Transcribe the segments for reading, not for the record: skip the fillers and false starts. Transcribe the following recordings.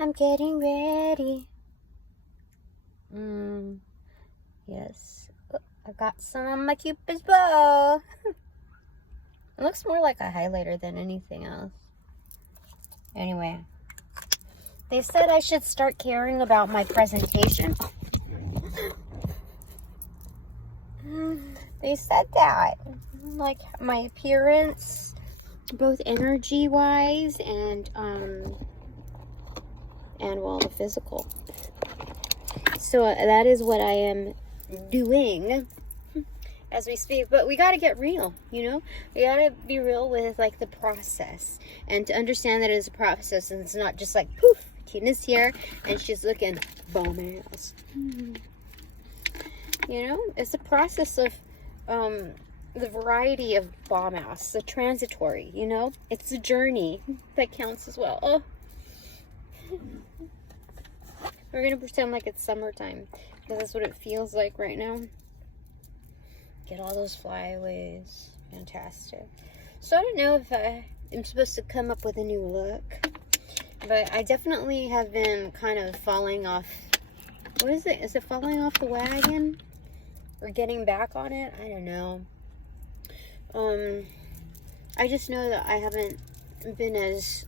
I'm getting ready. Yes. Oh, I got some on my Cupid's bow. It looks more like a highlighter than anything else. Anyway. They said I should start caring about my presentation. They said that. Like, my appearance, both energy-wise and well, the physical. So that is what I am doing as we speak. But we got to get real, you know? We got to be real with, like, the process. And to understand that it is a process and it's not just like, poof, Tina's here and she's looking bomb ass. You know? It's a process of, the variety of bomb ass. The transitory, you know? It's the journey that counts as well. Oh. We're gonna pretend like it's summertime, because that's what it feels like right now. Get all those flyaways. Fantastic. So I don't know if I am supposed to come up with a new look, but I definitely have been kind of falling off. What is it? Is it falling off the wagon? Or getting back on it? I don't know. I just know that I haven't been as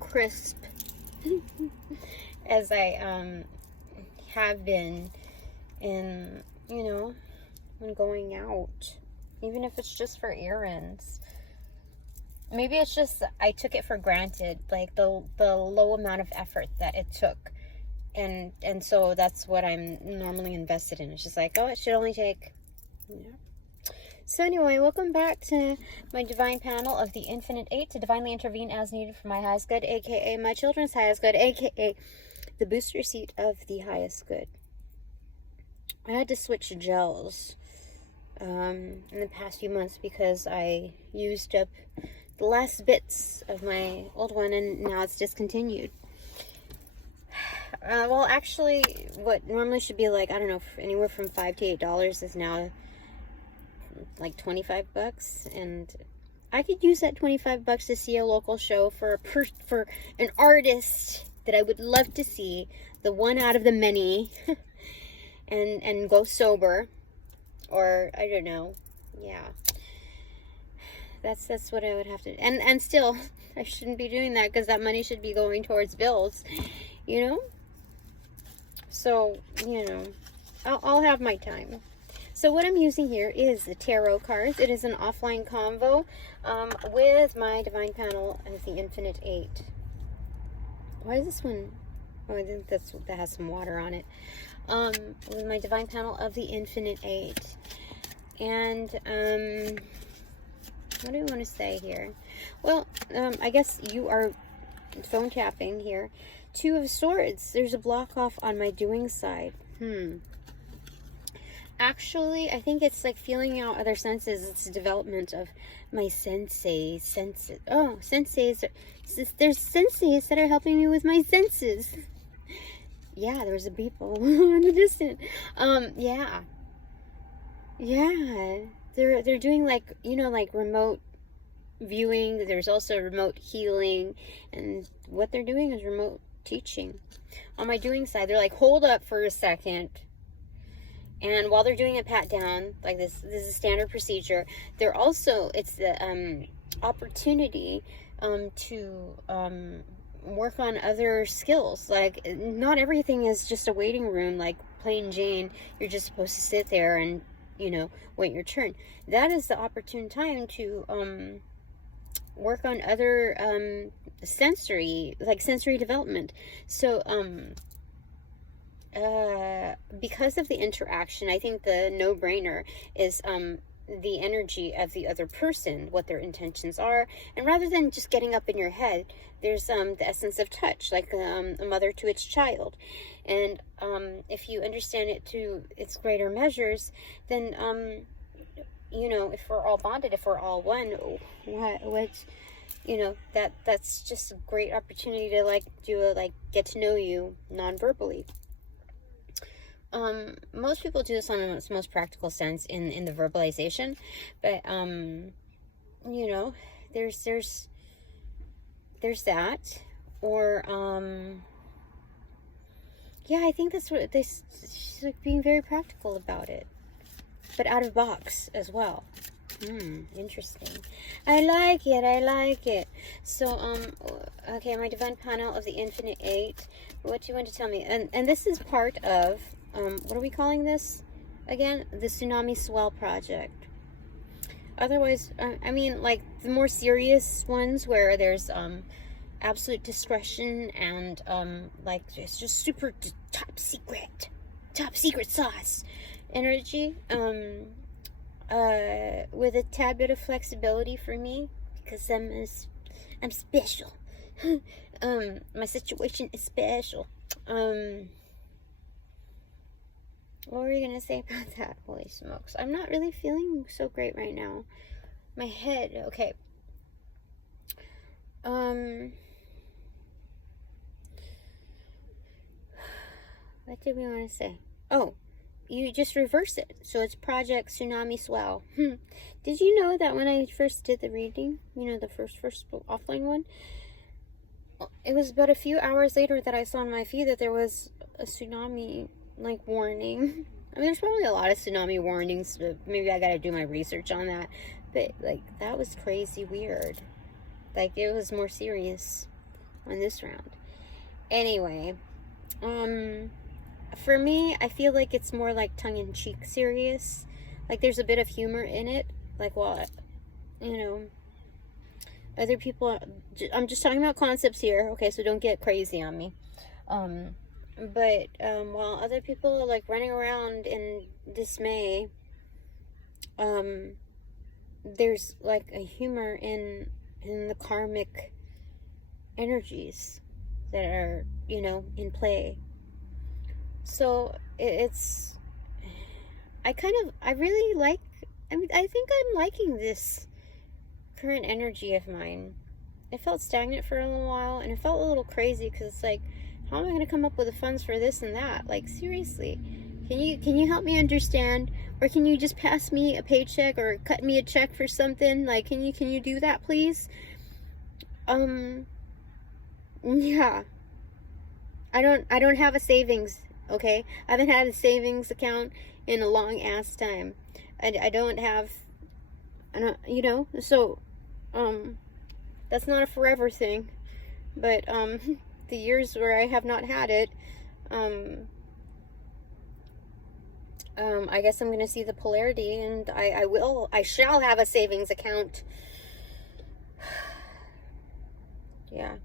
crisp as I have been in, you know, when going out, even if it's just for errands. Maybe it's just I took it for granted, like the low amount of effort that it took, and so that's what I'm normally invested in. It's just like, oh, it should only take, you know. So anyway, welcome back to my divine panel of the Infinite Eight, to divinely intervene as needed for my highest good, aka my children's highest good, aka the booster seat of the highest good. I had to switch gels in the past few months because I used up the last bits of my old one and now it's discontinued. Well, actually, what normally should be like, I don't know, anywhere from $5 to $8 is now like $25, and I could use that $25 to see a local show for an artist that I would love to see, the one out of the many, and go sober, or I don't know, yeah. That's what I would have to, and still, I shouldn't be doing that because that money should be going towards bills, you know. So, you know, I'll have my time. So what I'm using here is the tarot cards. It is an offline convo with my divine panel of the Infinite Eight. Why is this one? Oh, I think that has some water on it. With my divine panel of the Infinite Eight. And what do I want to say here? Well, I guess you are phone tapping here. Two of Swords. There's a block off on my doing side. Actually, I think it's like feeling out other senses. It's a development of my senses. Oh, senseis. There's senseis that are helping me with my senses. Yeah, there's a beeple in the distance. Yeah. Yeah. They're doing, like, you know, like remote viewing. There's also remote healing. And what they're doing is remote teaching. On my doing side, they're like, hold up for a second. And while they're doing a pat down, like this is a standard procedure, they're also, it's the opportunity to work on other skills. Like, not everything is just a waiting room, like plain Jane, you're just supposed to sit there and, you know, wait your turn. That is the opportune time to work on other sensory development. So, because of the interaction, I think the no-brainer is the energy of the other person, what their intentions are, and rather than just getting up in your head, there's the essence of touch, like a mother to its child. And if you understand it to its greater measures, then you know, if we're all bonded, if we're all one, what you know, that's just a great opportunity to like do a like get to know you non-verbally. Most people do this on its most practical sense in the verbalization, but you know, there's that. Or, yeah, I think that's what she's like being very practical about it. But out of box as well. Interesting. I like it. I like it. So, okay, my divine panel of the Infinite Eight. What do you want to tell me? And this is part of, what are we calling this again? The TsunamiSwell project. Otherwise, I mean, like, the more serious ones where there's, absolute discretion and, like, it's just super top secret sauce energy, with a tad bit of flexibility for me, because I'm special. My situation is special. What were you gonna say about that? Holy smokes. I'm not really feeling so great right now. My head, okay. What did we want to say? Oh, you just reverse it. So it's ProjectTsunamiSwell. Did you know that when I first did the reading, you know, the first offline one, it was about a few hours later that I saw on my feed that there was a tsunami, like, warning. I mean, there's probably a lot of tsunami warnings, but maybe I gotta do my research on that. But, like, that was crazy weird. Like, it was more serious on this round. Anyway, for me, I feel like it's more like tongue-in-cheek serious. Like, there's a bit of humor in it. Like, what? You know, other people, I'm just talking about concepts here, okay, so don't get crazy on me. But, while other people are, like, running around in dismay, there's, like, a humor in the karmic energies that are, you know, in play. So it's, I really like, I mean, I think I'm liking this current energy of mine. It felt stagnant for a little while, and it felt a little crazy, because it's like, how am I going to come up with the funds for this and that? Like, seriously, can you help me understand, or can you just pass me a paycheck or cut me a check for something? Like, can you do that, please? Yeah. I don't have a savings, okay? I haven't had a savings account in a long ass time. I don't, you know, so, that's not a forever thing, but, the years where I have not had it, I guess I'm gonna see the polarity, and I shall have a savings account. Yeah.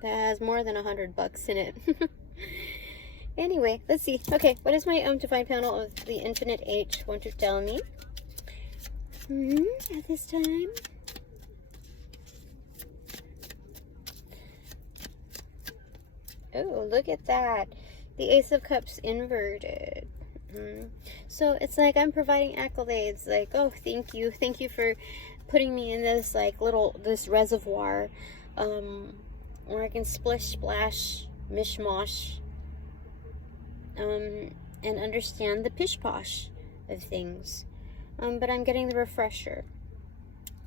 That has more than $100 in it. Anyway, let's see. Okay, what is my divine panel of the Infinite H want to tell me? At this time. Oh, look at that. The Ace of Cups inverted. So it's like I'm providing accolades. Like, oh, thank you for putting me in this, like, this reservoir, where I can splish, splash, mishmash, and understand the pish posh of things. But I'm getting the refresher.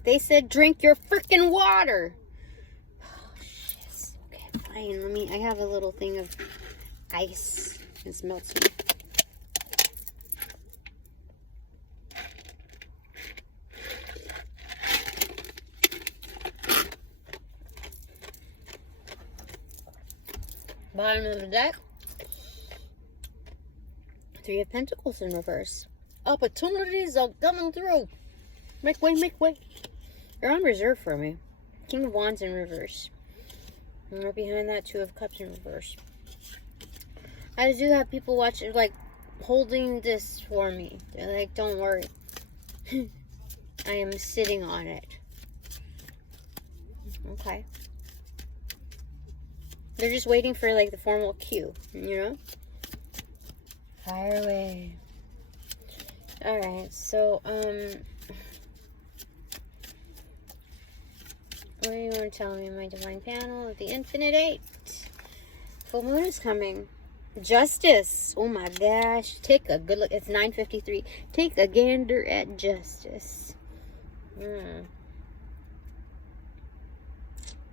They said drink your freaking water. Oh, shit. Okay, fine. I have a little thing of ice. It's melting. Bottom of the deck. Three of Pentacles in reverse. Opportunities are coming through. Make way, make way. You're on reserve for me. King of Wands in reverse. And right behind that, Two of Cups in reverse. I do have people watching, like, holding this for me. They're like, don't worry. I am sitting on it. Okay. They're just waiting for, like, the formal cue, you know? Fire away. Alright, so, what do you want to tell me? My divine panel of the Infinite Eight. Full moon is coming. Justice. Oh my gosh. Take a good look. It's 9:53. Take a gander at justice.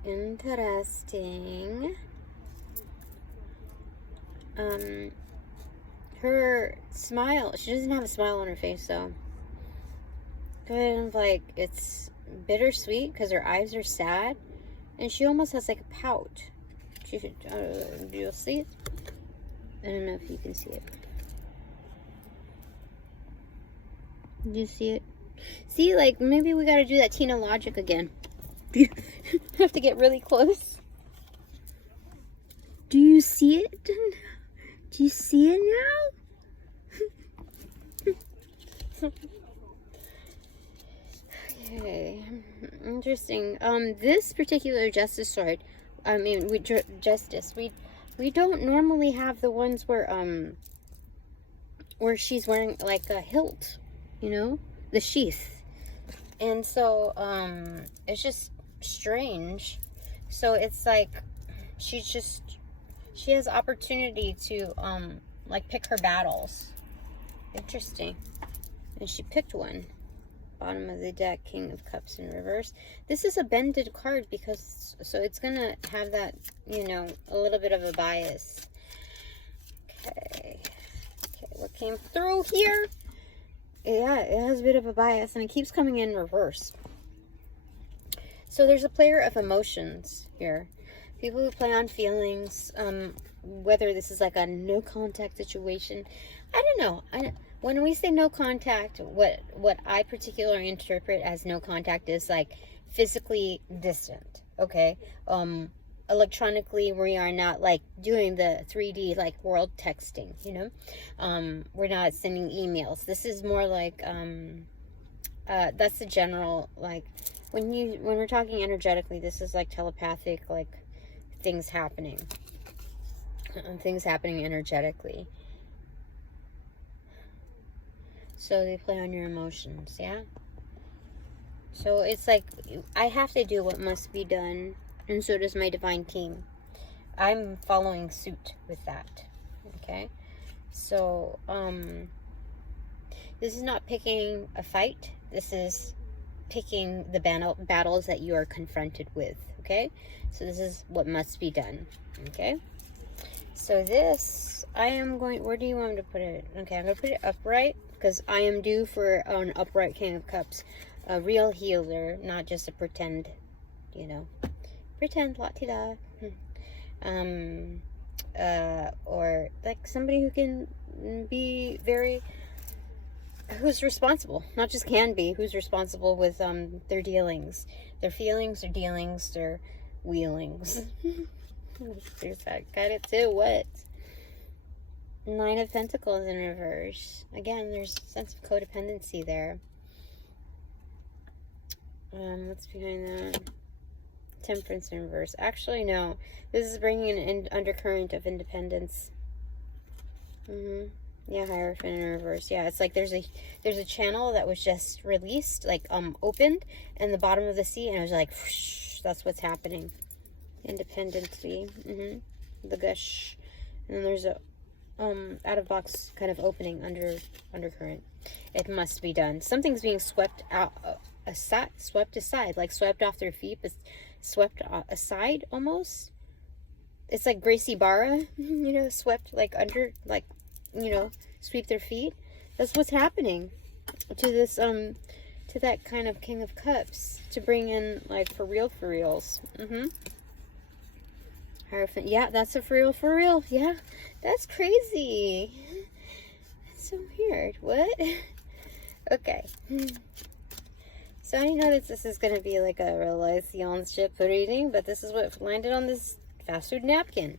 Interesting. Her smile, she doesn't have a smile on her face, though. Kind of like, it's bittersweet because her eyes are sad. And she almost has like a pout. She should, do you see it? I don't know if you can see it. Do you see it? See, like, maybe we gotta do that Tina logic again. Have to get really close. Do you see it? Do you see it now? Okay, interesting. This particular justice sword, we don't normally have the ones where she's wearing like a hilt, you know, the sheath, and so it's just strange. So it's like she has opportunity to like pick her battles. Interesting. And she picked one. Bottom of the deck, King of Cups in reverse. This is a bended card because, so it's gonna have that, you know, a little bit of a bias. Okay, what came through here? Yeah, it has a bit of a bias, and it keeps coming in reverse. So there's a player of emotions here. People who play on feelings, whether this is like a no contact situation. I don't know. When we say no contact, what I particularly interpret as no contact is like physically distant, okay? Electronically, we are not like doing the 3D like world texting, you know? We're not sending emails. This is more like, that's the general, like, when we're talking energetically, this is like telepathic, like things happening energetically. So they play on your emotions, yeah? So it's like, I have to do what must be done, and so does my divine team. I'm following suit with that, okay? So, this is not picking a fight. This is picking the battles that you are confronted with, okay? So this is what must be done, okay? So this, I am going, where do you want me to put it? Okay, I'm going to put it upright, because I am due for an upright King of Cups. A real healer, not just a pretend, you know. Pretend, la-ti-da. Or like somebody who can be very, who's responsible. Not just can be, who's responsible with their dealings. Their feelings, their dealings, their wheelings. There's that kind of too. What? Nine of Pentacles in reverse. Again, there's a sense of codependency there. What's behind that? Temperance in reverse. Actually, no. This is bringing an undercurrent of independence. Yeah, Hierophant in reverse. Yeah, it's like there's a channel that was just released, like opened, in the bottom of the sea, and it was like, whoosh, that's what's happening. Independency. The gush. And then there's a out of box kind of opening undercurrent. It must be done. Something's being swept out, swept aside, like swept off their feet, but swept aside almost. It's like Gracie Barra, you know, swept like under, like, you know, sweep their feet. That's what's happening to this to that kind of King of Cups, to bring in like for reals. Hierophant. Yeah, that's a for real. Yeah, that's crazy. That's so weird. What? Okay. So I know that this is going to be like a relationship reading, but this is what landed on this fast food napkin.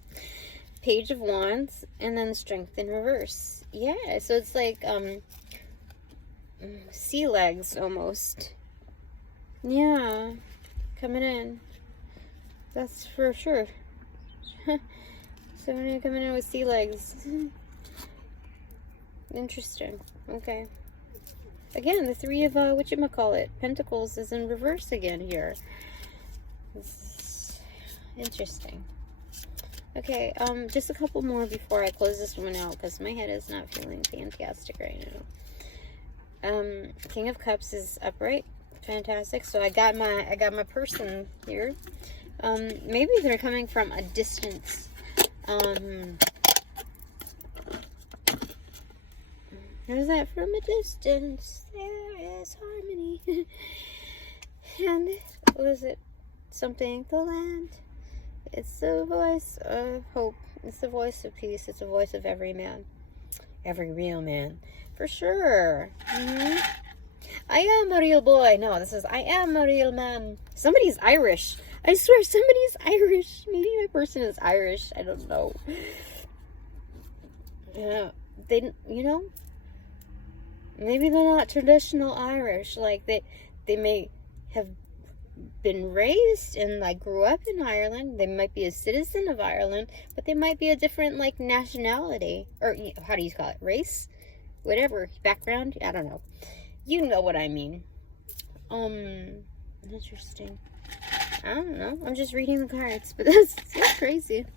Page of Wands, and then Strength in reverse. Yeah, so it's like sea legs almost. Yeah, coming in. That's for sure. Somebody coming in with sea legs. Interesting. Okay. Again, the three of whatchamacallit, Pentacles is in reverse again here. This is interesting. Okay, just a couple more before I close this one out, because my head is not feeling fantastic right now. King of Cups is upright. Fantastic. So I got my person here. Maybe they're coming from a distance. There's that from a distance, there is harmony. And was it something? The land. It's the voice of hope. It's the voice of peace. It's the voice of every man. Every real man. For sure. I am a real boy. No, this is I am a real man. Somebody's Irish. I swear somebody's Irish. Maybe my person is Irish. I don't know. Yeah. They, you know, maybe they're not traditional Irish. Like, they may have been raised and, like, grew up in Ireland. They might be a citizen of Ireland, but they might be a different, like, nationality. Or, how do you call it? Race? Whatever. Background? I don't know. You know what I mean. Interesting. I don't know. I'm just reading the cards, but that's crazy.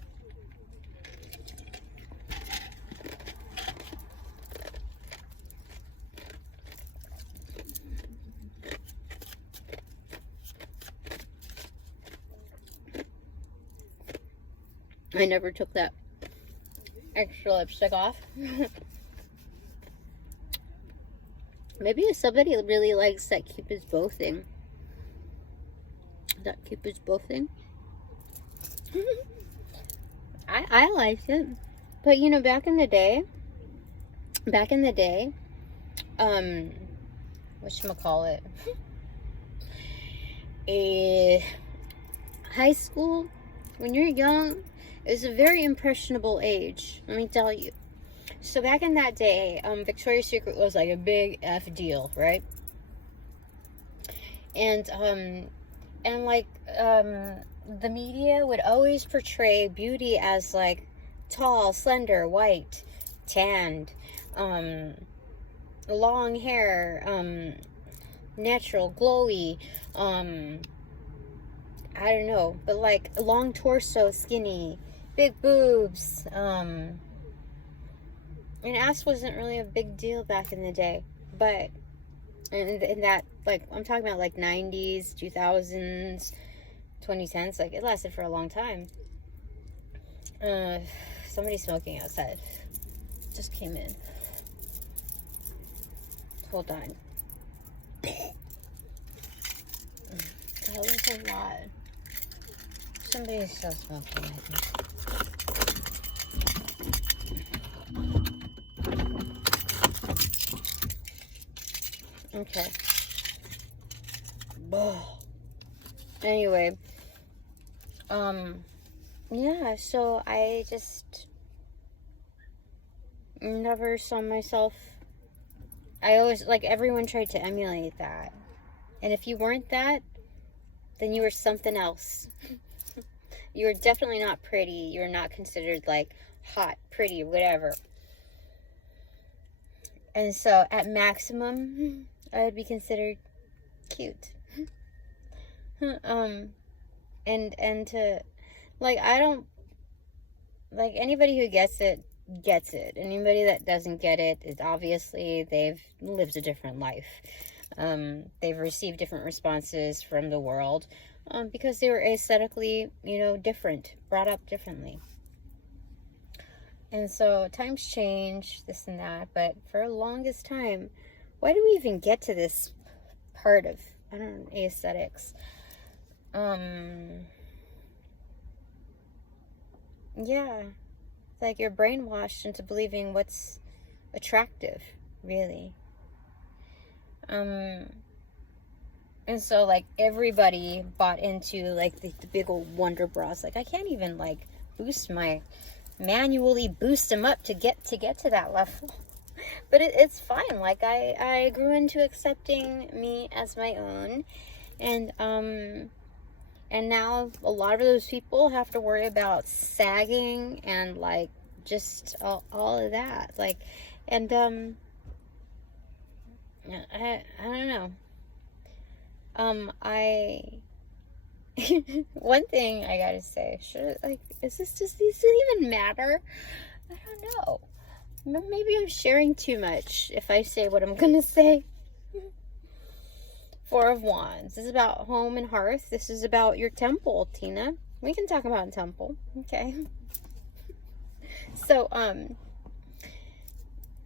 I never took that extra lipstick off. Maybe if somebody really likes that Cupid's bow thing. That Cupid's bow thing. I liked it. But, you know, back in the day, whatchamacallit, high school, when you're young, is a very impressionable age, let me tell you. So back in that day, Victoria's Secret was like a big F deal, right? And like, the media would always portray beauty as, like, tall, slender, white, tanned, long hair, natural, glowy, I don't know, but, like, long torso, skinny, big boobs, and ass wasn't really a big deal back in the day, but in that, like, I'm talking about, like, 90s, 2000s, 2010s, like, it lasted for a long time. Somebody's smoking outside. Just came in. Hold on. God, that's a lot. Somebody's still smoking, I think. Okay. Anyway. Yeah, so I just never saw myself. I always, like, everyone tried to emulate that. And if you weren't that, then you were something else. You were definitely not pretty. You were not considered, like, hot, pretty, whatever. And so, at maximum, I would be considered cute. And to, like, I don't, like, anybody who gets it. Anybody that doesn't get it, is obviously they've lived a different life. They've received different responses from the world, because they were aesthetically, you know, different, brought up differently. And so times change, this and that, but for the longest time, why do we even get to this part of, I don't know, aesthetics? Yeah, like, you're brainwashed into believing what's attractive, really. And so, like, everybody bought into, like, the big old wonder bras. Like, I can't even, like, manually boost them up to get to that level. But it's fine. Like, I grew into accepting me as my own. And now a lot of those people have to worry about sagging and, like, just all of that. Like, and, I don't know. One thing I gotta say, does this even matter? I don't know. Maybe I'm sharing too much if I say what I'm gonna say. Four of Wands. This is about home and hearth. This is about your temple, Tina. We can talk about temple. Okay. So,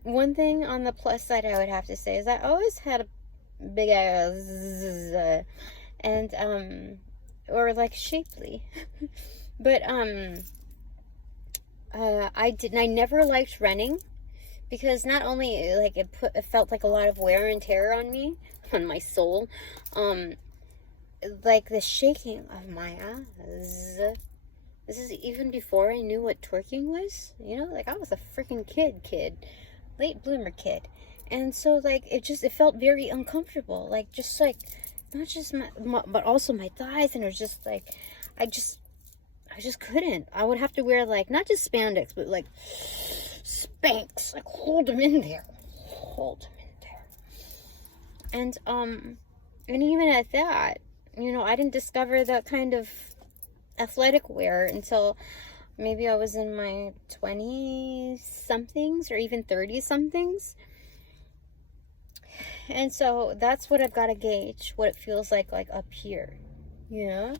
one thing on the plus side I would have to say is I always had a big ass, and, or like shapely. But, I never liked running, because not only, like, it felt like a lot of wear and tear on me, on my soul, like the shaking of my ass. This is even before I knew what twerking was, you know, like, I was a freaking kid, late bloomer kid, and so, like, it felt very uncomfortable, like, just, like, not just my but also my thighs, and it was just, like, I just couldn't. I would have to wear, like, not just spandex, but, like, Spanx, like, hold them in there, and even at that, you know, I didn't discover that kind of athletic wear until maybe I was in my 20-somethings or even 30-somethings. And so that's what I've got to gauge, what it feels like up here, you know?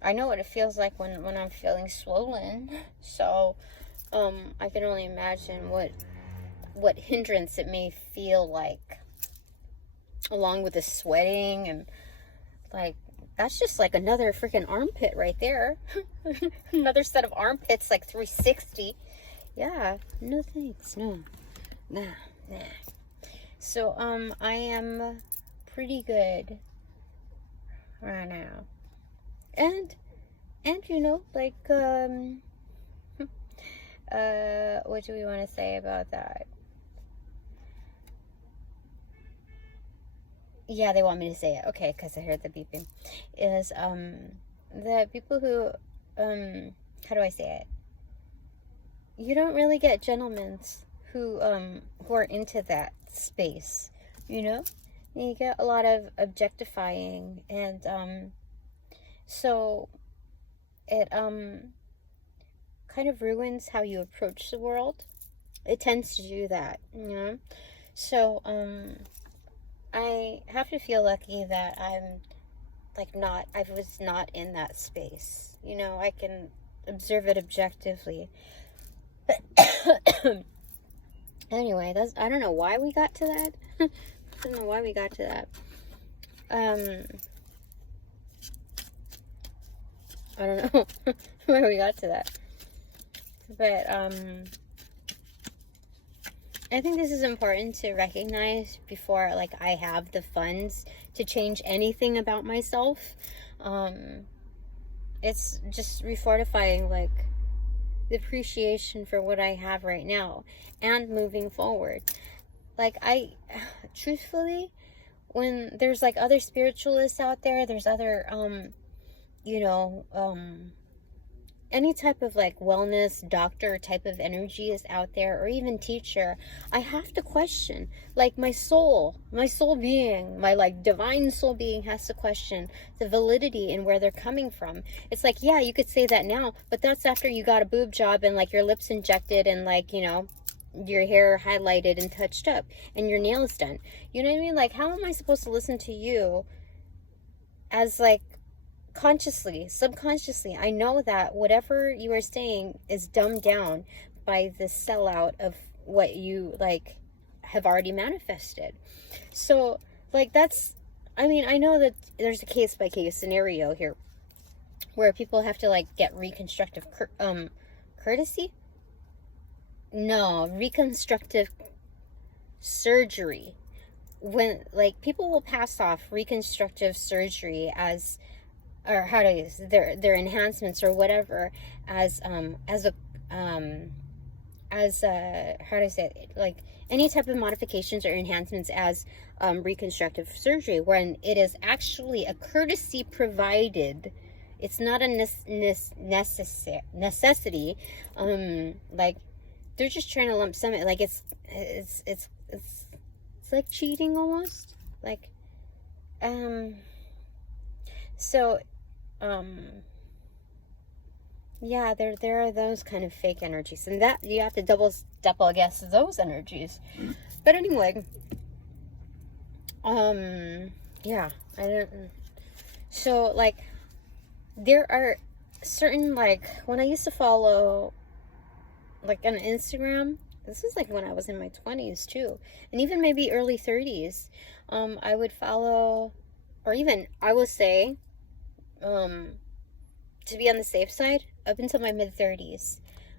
I know what it feels like when I'm feeling swollen. So, I can only imagine what hindrance it may feel like, along with the sweating, and, like, that's just like another freaking armpit right there. Another set of armpits, like 360. Yeah, no thanks, no. Nah. So, I am pretty good right now. And, you know, like, what do we want to say about that? Yeah, they want me to say it. Okay, because I heard the beeping. Is, the people who, how do I say it? You don't really get gentlemen who are into that space, you know? You get a lot of objectifying, and, so it, kind of ruins how you approach the world. It tends to do that, you know? So, I have to feel lucky that I'm, like, I was not in that space. You know, I can observe it objectively. Anyway, I don't know why we got to that. I don't know why we got to that. I don't know where we got to that. But, I think this is important to recognize before, like, I have the funds to change anything about myself. It's just refortifying, like, the appreciation for what I have right now and moving forward. Like, truthfully, when there's, like, other spiritualists out there, there's other, you know, any type of, like, wellness doctor type of energy is out there, or even teacher, I have to question, like, my soul being, my, like, divine soul being has to question the validity and where they're coming from. It's like, yeah, you could say that now, but that's after you got a boob job and, like, your lips injected and, like, you know, your hair highlighted and touched up and your nails done. You know what I mean? Like, how am I supposed to listen to you as, like, consciously, subconsciously? I know that whatever you are saying is dumbed down by the sellout of what you, like, have already manifested. So, like, that's, I mean, I know that there's a case-by-case scenario here where people have to, like, get reconstructive courtesy? No, reconstructive surgery. When, like, people will pass off reconstructive surgery as, or how to use their enhancements or whatever as how to say it, like, any type of modifications or enhancements as reconstructive surgery, when it is actually a courtesy provided. It's not a necessity. Like, they're just trying to lump sum it. Like, it's like cheating almost. Like, so, yeah, there are those kind of fake energies, and that you have to double against those energies. But anyway, yeah, I don't, so, like, there are certain, like, when I used to follow, like, on Instagram, this was, like, when I was in my 20s, too, and even maybe early 30s, I would follow, or even, I would say, to be on the safe side, up until my mid-30s,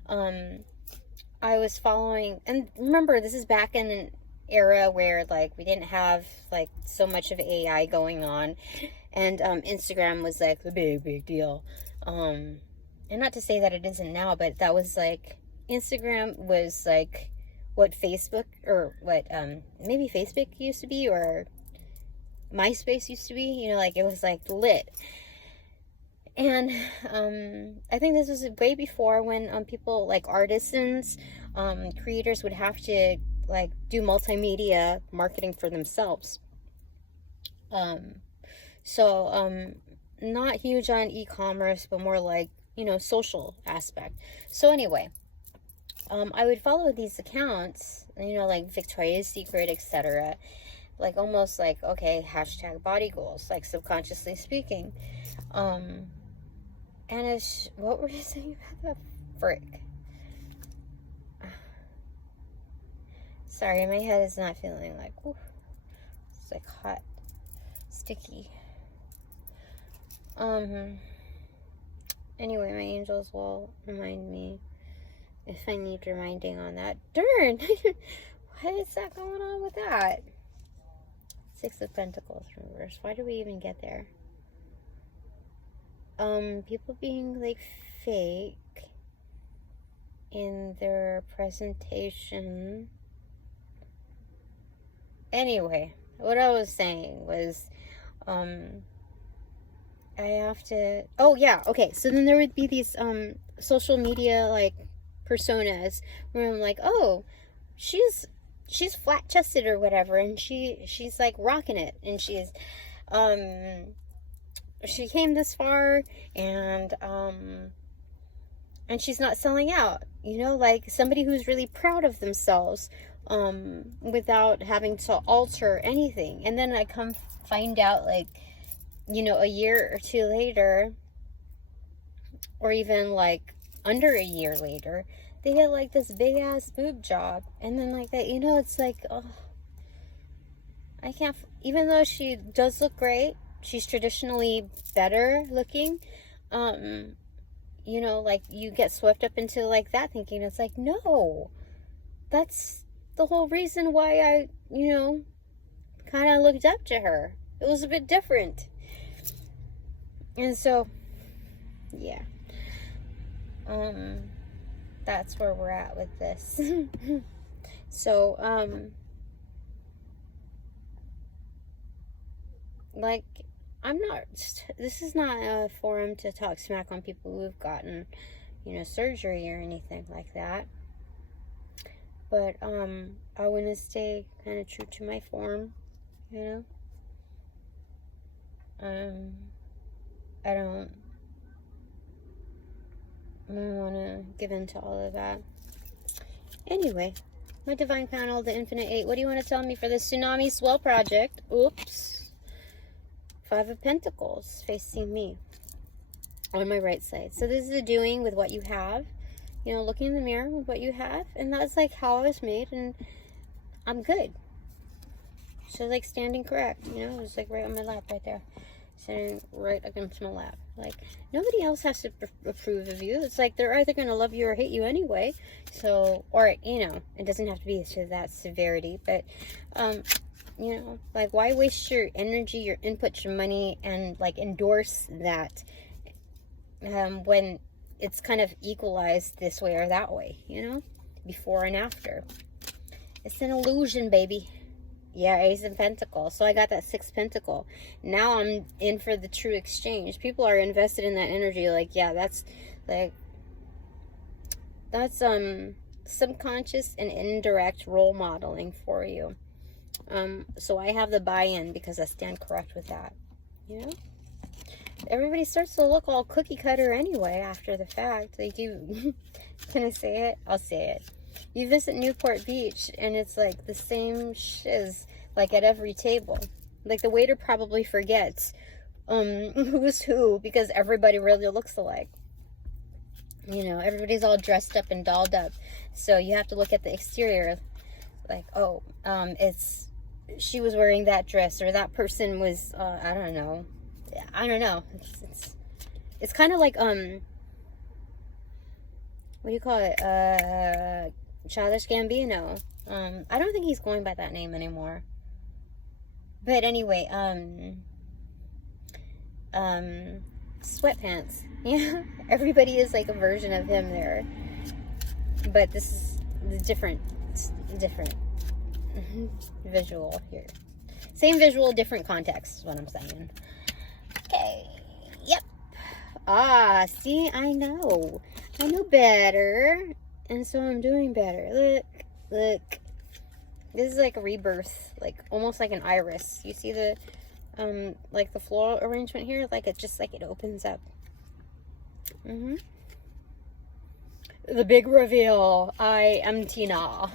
I was following, and remember, this is back in an era where, like, we didn't have, like, so much of AI going on, and, Instagram was, like, the big deal, and not to say that it isn't now, but that was, like, Instagram was, like, what Facebook, or what, maybe Facebook used to be, or MySpace used to be, you know, like, it was, like, lit. And I think this was way before when people, like, artisans, creators would have to, like, do multimedia marketing for themselves. So not huge on e-commerce, but more like, you know, social aspect. So anyway, I would follow these accounts, you know, like Victoria's Secret, etc. Like, almost like, okay, hashtag body goals, like, subconsciously speaking. And it's, what were you saying about the frick? Sorry, my head is not feeling like, whew, it's like hot, sticky. Anyway, my angels will remind me if I need reminding on that. Darn! What is that going on with that? Six of Pentacles reverse. Why do we even get there? People being, like, fake in their presentation. Anyway, what I was saying was, I have to, oh yeah, okay, so then there would be these, social media, like, personas, where I'm like, oh, she's flat-chested or whatever, and she's, like, rocking it, and she came this far, and she's not selling out, you know, like, somebody who's really proud of themselves, without having to alter anything. And then I come find out, like, you know, a year or two later, or even, like, under a year later, they get, like, this big ass boob job, and then, like, that, you know, it's like, oh, I can't, even though she does look great, she's traditionally better looking, you know, like, you get swept up into, like, that thinking. It's like, no, that's the whole reason why I, you know, kind of looked up to her. It was a bit different. And so, yeah, that's where we're at with this. So, like, this is not a forum to talk smack on people who've gotten, you know, surgery or anything like that. But, I want to stay kind of true to my form, you know. I don't want to give in to all of that. Anyway, my Divine Panel, the Infinite 8, what do you want to tell me for the TsunamiSwell project? Oops. 5 of Pentacles facing me on my right side. So this is the doing with what you have. You know, looking in the mirror with what you have. And that's, like, how I was made. And I'm good. So, like, standing correct. You know, it was, like, right on my lap right there. Sitting right against my lap. Like, nobody else has to approve of you. It's like, they're either going to love you or hate you anyway. So, or, you know, it doesn't have to be to that severity. But, you know, like, why waste your energy, your input, your money, and, like, endorse that when it's kind of equalized this way or that way, you know, before and after. It's an illusion, baby. Yeah, Ace of Pentacles. So I got that 6th Pentacle. Now I'm in for the true exchange. People are invested in that energy. Like, yeah, that's, like, that's subconscious and indirect role modeling for you. So I have the buy-in because I stand correct with that. You know? Everybody starts to look all cookie cutter anyway after the fact. Like, you, can I say it? I'll say it. You visit Newport Beach and it's like the same shiz, like, at every table. Like, the waiter probably forgets who's who because everybody really looks alike. You know, everybody's all dressed up and dolled up. So you have to look at the exterior. Like, oh, she was wearing that dress, or that person was, I don't know. It's kind of like, what do you call it? Childish Gambino. I don't think he's going by that name anymore. But anyway, Sweatpants. Yeah, everybody is like a version of him there. But this is the different visual here. Same visual, different context is what I'm saying. Okay. Yep. Ah, see, I know better, and so I'm doing better. Look. This is like a rebirth, like almost like an iris. You see the like the floral arrangement here? Like it just like it opens up. The big reveal. I am Tina.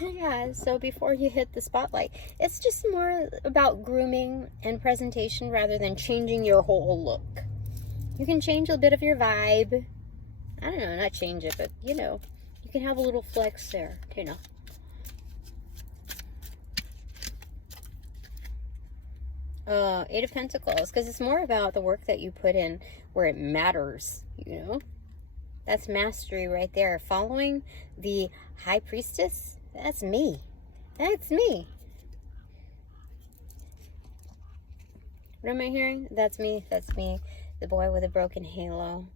Yeah, so before you hit the spotlight, it's just more about grooming and presentation rather than changing your whole look. You can change a bit of your vibe. I don't know, not change it, but you know, you can have a little flex there, you know. Eight of Pentacles, because it's more about the work that you put in where it matters, you know? That's mastery right there. Following the High Priestess, that's me. That's me. What am I hearing? That's me. That's me. The boy with a broken halo.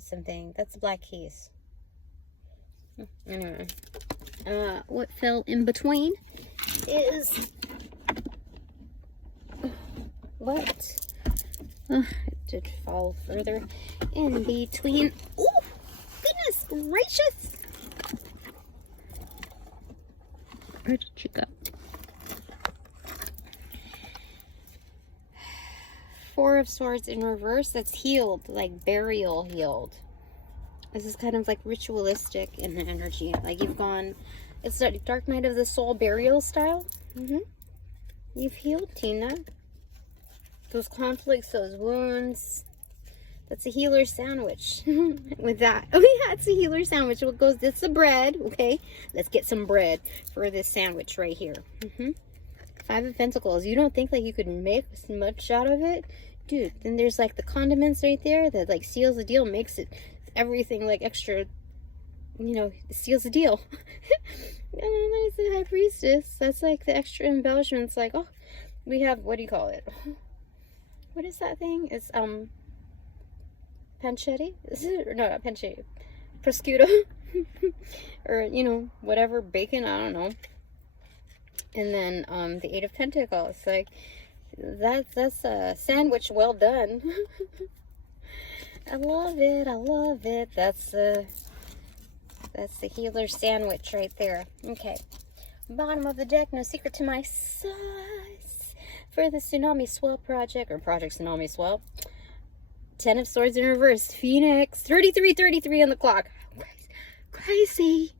Something. That's the Black Keys. Anyway. What fell in between is... What? It did fall further in between. Oh, goodness gracious! Where did you go? Four of Swords in reverse. That's healed, like burial healed. This is kind of like ritualistic in the energy. Like you've gone, it's a Dark Night of the Soul burial style. You've healed, Tina. Those conflicts, those wounds. That's a healer sandwich. With that. Oh yeah, it's a healer sandwich. What goes, it's the bread. Okay, let's get some bread for this sandwich right here. Five of Pentacles. You don't think like you could make much out of it? Dude, then there's like the condiments right there that like seals the deal, makes it everything like extra, you know, seals the deal. And then there's the High Priestess. That's like the extra embellishments. Like, oh, we have, what do you call it? What is that thing? It's pancetta? Is it? No, not pancetta. Prosciutto. Or, you know, whatever, bacon, I don't know. And then the Eight of Pentacles. Like, that's a sandwich well done. I love it. I love it. That's the healer sandwich right there. Okay. Bottom of the deck, no secret to my sauce. For the TsunamiSwell project, or Project TsunamiSwell. 10 of Swords in reverse. Phoenix. 33 on the clock. Crazy.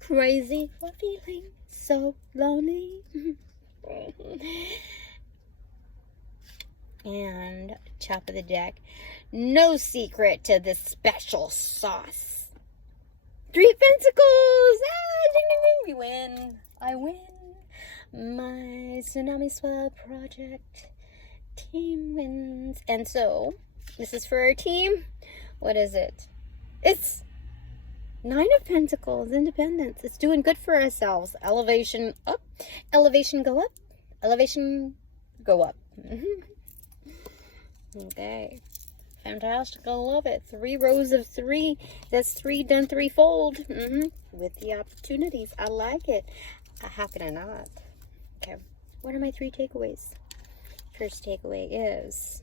Crazy for feeling so lonely. And top of the deck. No secret to this special sauce. 3 of Pentacles. Ah, ding, ding, ding. We win. I win. My TsunamiSwell project team wins. And so, this is for our team. What is it? It's 9 of Pentacles, independence. It's doing good for ourselves. Elevation up. Elevation go up. Elevation go up. Okay. Fantastic. I love it. 3 rows of 3. That's 3 done threefold. With the opportunities. I like it. I happen or not. Okay. What are my 3 takeaways? First takeaway is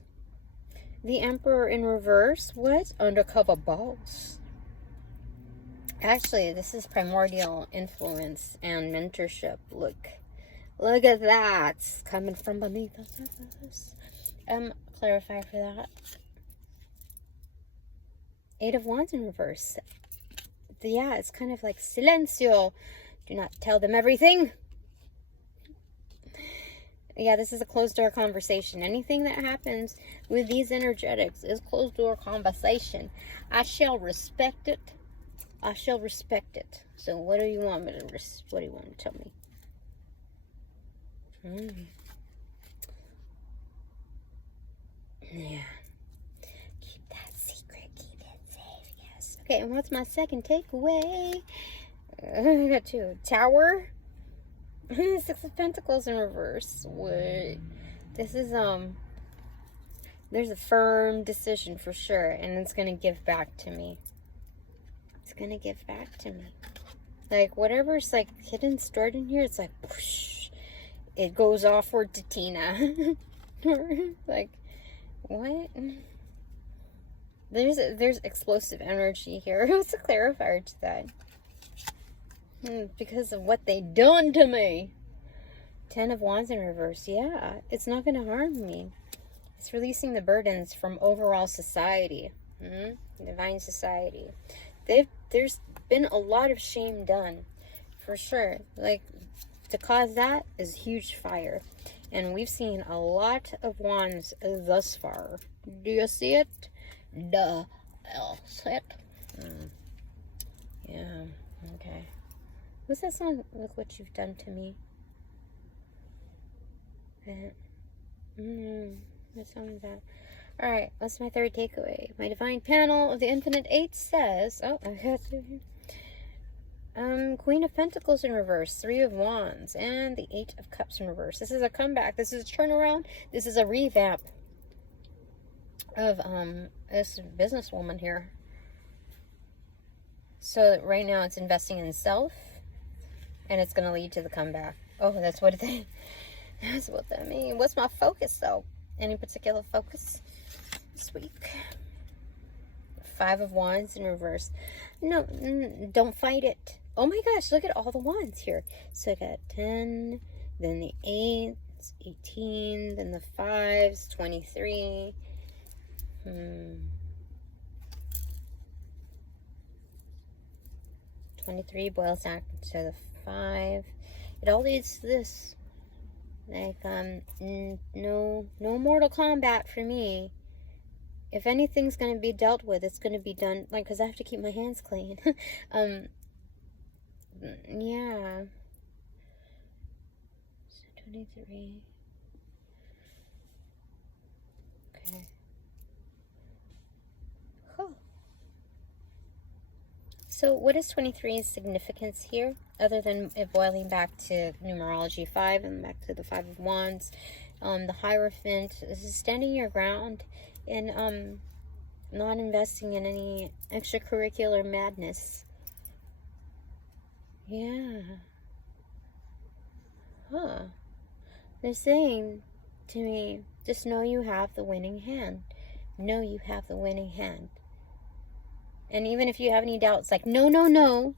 the Emperor in reverse. What? Undercover boss. Actually, this is primordial influence and mentorship. Look at that. Coming from beneath the surface. Clarify for that. 8 of Wands in reverse. Yeah, it's kind of like silencio. Do not tell them everything. Yeah, this is a closed door conversation. Anything that happens with these energetics is closed door conversation. I shall respect it. I shall respect it. So what do you want me to what do you want to tell me? Yeah. Keep that secret. Keep it safe. Yes. Okay, and what's my second takeaway? I got two. Tower. Six of Pentacles in reverse. What? This is, there's a firm decision for sure, and it's gonna give back to me. It's gonna give back to me. Like, whatever's, like, hidden, stored in here, it's like, whoosh, it goes offward to Tina. Like, what? There's explosive energy here. What's a clarifier to that? Because of what they done to me. 10 of Wands in reverse. Yeah, it's not going to harm me. It's releasing the burdens from overall society. Divine society. There's been a lot of shame done. For sure. Like, to cause that is huge fire. And we've seen a lot of Wands thus far. Do you see it? Duh. I'll see it. Yeah. Okay. What's that song? Look what you've done to me. What song is that? Alright, what's my third takeaway? My divine panel of the Infinite Eight says, oh, I got to, Queen of Pentacles in reverse, 3 of Wands, and the 8 of Cups in reverse. This is a comeback. This is a turnaround. This is a revamp of this businesswoman here. So right now it's investing in self, and it's going to lead to the comeback. Oh, that's what that's what that means. What's my focus, though? Any particular focus this week? 5 of Wands in reverse. No, don't fight it. Oh my gosh, look at all the wands here. So I got 10, then the 8, 18, then the 5s, 23. 23 boils down to the 5. It all leads to this. Like, no Mortal Kombat for me. If anything's gonna be dealt with, it's gonna be done, like, because I have to keep my hands clean. Yeah. So 23. Okay. Cool. So what is 23's significance here, other than it boiling back to numerology 5 and back to the 5 of Wands? The Hierophant. This is standing your ground and not investing in any extracurricular madness. Yeah. Huh. They're saying to me, just know you have the winning hand. Know you have the winning hand. And even if you have any doubts, like, no.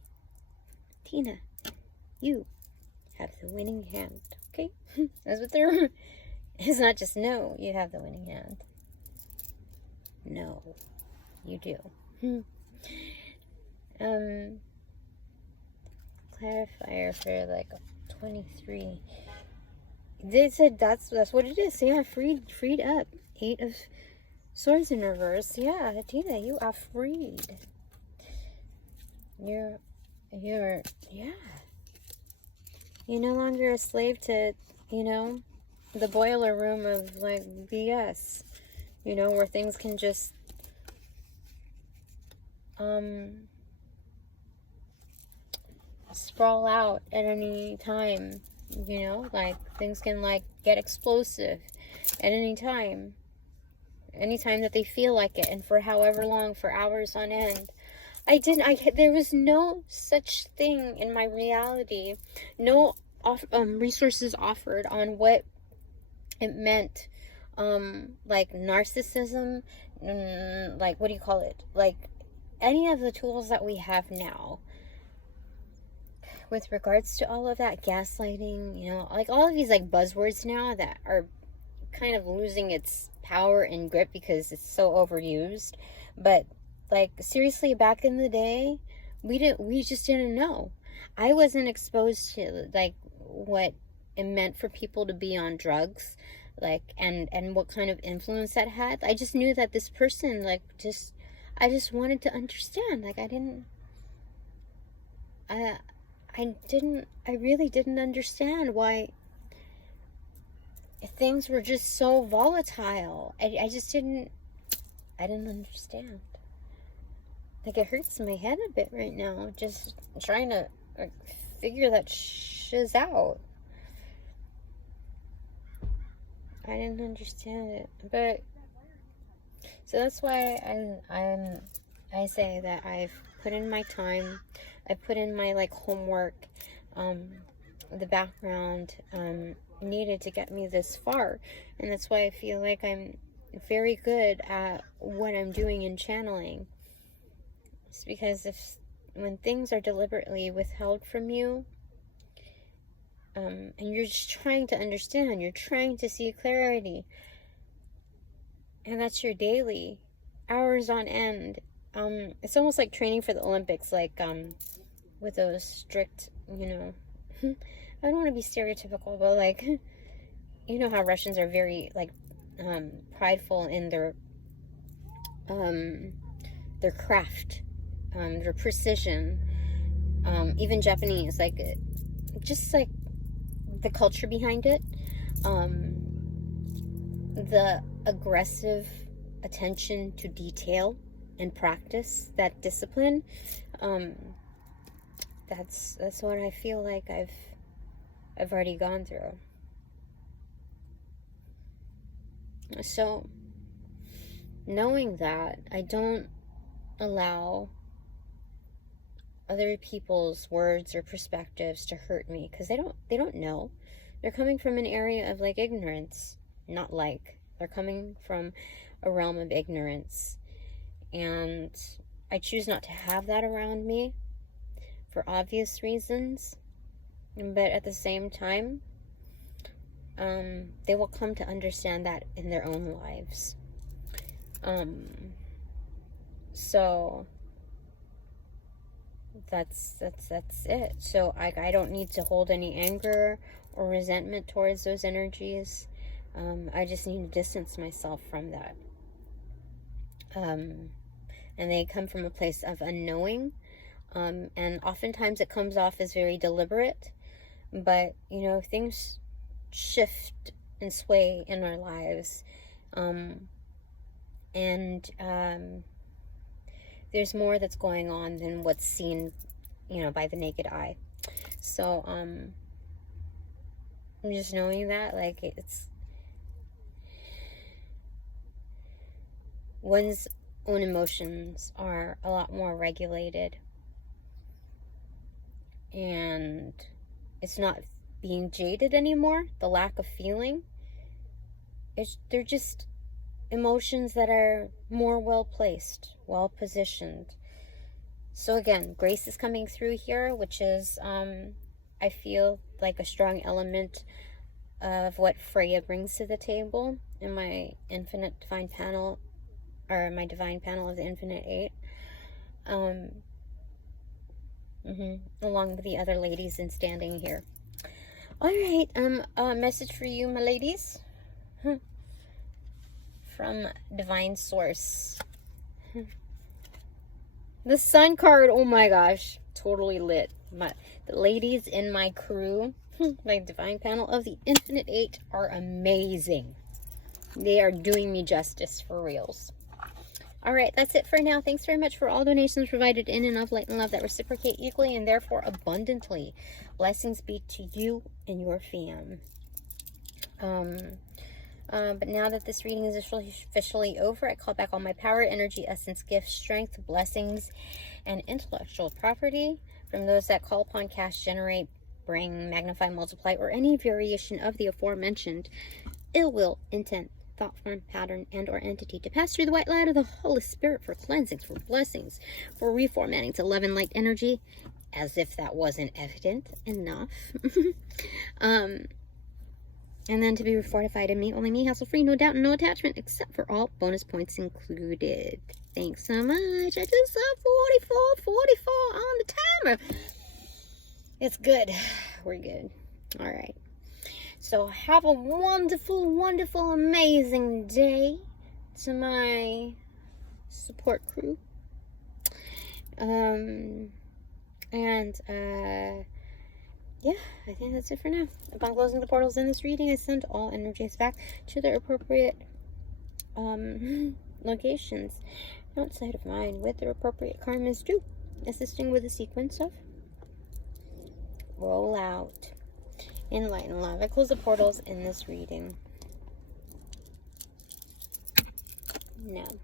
Tina, you have the winning hand. Okay? That's what they're... It's not just no, you have the winning hand. No, you do. Clarifier for, like, 23. They said that's what it is. Yeah, freed up. 8 of Swords in reverse. Yeah, Tina, you are freed. You're yeah. You're no longer a slave to, the boiler room of, like, BS. Where things can just, sprawl out at any time. Like, things can, like, get explosive at any time. Anytime that they feel like it, and for however long, for hours on end. There was no such thing in my reality, no resources offered on what it meant, like narcissism, like, what do you call it, like, any of the tools that we have now, with regards to all of that, gaslighting, like, all of these, like, buzzwords now that are kind of losing its power and grip because it's so overused. But, like, seriously, back in the day, we just didn't know. I wasn't exposed to, like, what it meant for people to be on drugs, like, and what kind of influence that had. I just knew that this person, like, I just wanted to understand. Like, I really didn't understand why things were just so volatile. I didn't understand. Like, it hurts my head a bit right now, just trying to figure that shiz out. I didn't understand it, but so that's why I say that I've put in my time, I put in my, like, homework, the background needed to get me this far, and that's why I feel like I'm very good at what I'm doing in channeling. It's because when things are deliberately withheld from you, and you're just trying to understand, you're trying to see clarity, and that's your daily, hours on end. It's almost like training for the Olympics, like, with those strict, you know, I don't want to be stereotypical, but, like, you know how Russians are very, like, prideful in their craft, their precision, even Japanese, like, just, like, the culture behind it, the aggressive attention to detail and practice, that discipline, that's what I feel like I've already gone through. So, knowing that, I don't allow other people's words or perspectives to hurt me, because they don't know. They're coming from an area of, like, ignorance, they're coming from a realm of ignorance, and I choose not to have that around me for obvious reasons, but at the same time, they will come to understand that in their own lives. So that's it. So I don't need to hold any anger or resentment towards those energies. I just need to distance myself from that. And they come from a place of unknowing, and oftentimes it comes off as very deliberate, but, you know, things shift and sway in our lives, and there's more that's going on than what's seen, you know, by the naked eye. So I'm just knowing that, like, it's one's own emotions are a lot more regulated, and it's not being jaded anymore. The lack of feeling, they're just emotions that are more well placed, well positioned. So again, grace is coming through here, which is I feel like a strong element of what Freya brings to the table in my infinite divine panel, or my divine panel of the Infinite Eight, along with the other ladies in standing here. Alright, a message for you, my ladies, from Divine Source. The Sun card, oh my gosh, totally lit. The ladies in my crew, my divine panel of the Infinite Eight, are amazing. They are doing me justice, for reals. Alright, that's it for now. Thanks very much for all donations provided in and of light and love that reciprocate equally and therefore abundantly. Blessings be to you and your fam. But now that this reading is officially over, I call back all my power, energy, essence, gifts, strength, blessings, and intellectual property from those that call upon, cast, generate, bring, magnify, multiply, or any variation of the aforementioned ill will, intent, thought form, pattern, and or entity to pass through the white light of the Holy Spirit for cleansings, for blessings, for reformatting to love and light energy, as if that wasn't evident enough. And then to be fortified in me, only me, hassle-free, no doubt, and no attachment, except for all bonus points included. Thanks so much. I just saw 44 on the timer. It's good. We're good. All right. So have a wonderful, wonderful, amazing day to my support crew. Yeah, I think that's it for now. Upon closing the portals in this reading, I send all energies back to their appropriate locations outside of mine with their appropriate karmas due, assisting with a sequence of roll out, enlighten love. I close the portals in this reading. No.